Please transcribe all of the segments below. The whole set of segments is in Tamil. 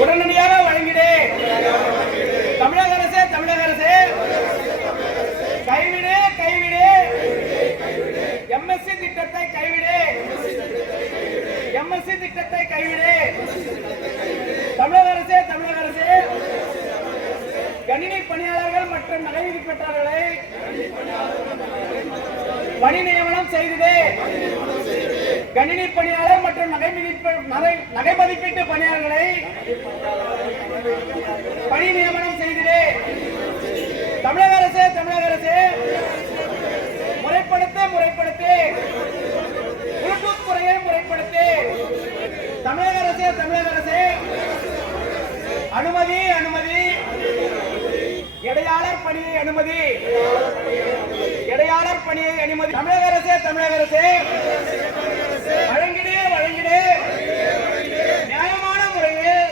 உடனடியாக வழங்கிடு தமிழக அரசே தமிழக அரசே. கைவிடு கைவிடு. எம்எஸ்சி திட்டத்தை கைவிடு. எம்எஸ்சி திட்டத்தை கைவிடு. தமிழக அரசே தமிழக அரசே. கணினி பணியாளர்கள் மற்றும் நகைவிதி பெற்றவர்களை பணி நியமனம் செய்தது. கணினி பணியாளர் மற்றும் நகை மதிப்பீட்டு நகை- மதிப்பீட்டு பணியாளர்களை பணி நியமனம் செய்தது. தமிழக அரசு தமிழக அரசு முறைப்படுத்த முறைப்படுத்தி. ப்ளூடூத் முறையை முறைப்படுத்தி. தமிழக அரசு தமிழக அரசு அனுமதி அனுமதி. இடையாளர் பணியை அனுமதி. பணியை அனுமதி தமிழக அரசே தமிழக அரசே. வழங்கிடு வழங்கிடு. நியாயமான முறையில்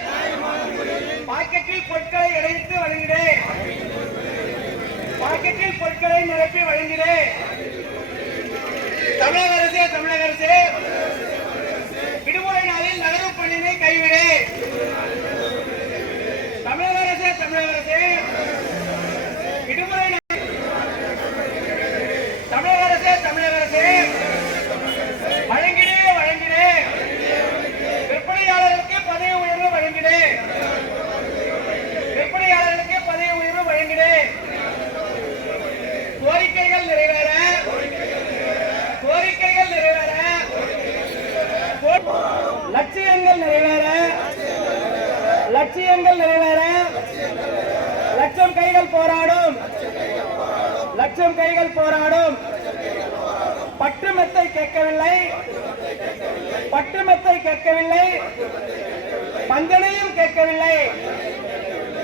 பாக்கெட்டில் பொருட்களை இணைத்து வழங்கிடு. பாக்கெட்டில் பொருட்களை நிரப்பி வழங்கிடு. தமிழக அரசே தமிழக அரசே விடுமுறை நாளில் நகர்வு பணியினை கைவிடு தமிழக அரசு தமிழக அரசு விடுமுறை நாள் தமிழக அரசு தமிழக அரசு வழங்கிடு வழங்கிடு விற்பனையாளர்களுக்கு பதவி உயர்வு வழங்கிடு விற்பனையாளர்களுக்கு பதவி உயர்வு வழங்கிடு கோரிக்கைகள் நிறைவேற கோரிக்கைகள் நிறைவேற கோ- லட்சியங்கள் நிறைவேற லட்சியங்கள் நிறைவேற. லட்சம் கைகள் போராடும். லட்சம் கைகள் போராடும். பட்டுமெத்தை கேட்கவில்லை. பட்டுமெத்தை கேட்கவில்லை. பஞ்சனையும் கேட்கவில்லை.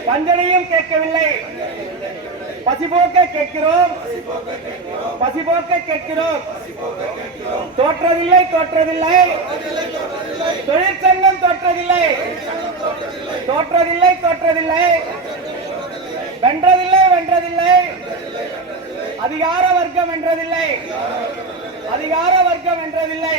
பஞ்சனையும் கேட்கவில்லை. பசிபோக்க கேட்கிறோம். பசிபோக்க கேட்கிறோம். தோற்றதில்லை தோற்றதில்லை. தொழிற்சங்கம் தோற்றதில்லை. தோற்றதில்லை தோற்றதில்லை. வென்றதில்லை வென்றதில்லை. அதிகார வர்க்கம் வென்றதில்லை. அதிகார வர்க்கம் வென்றதில்லை.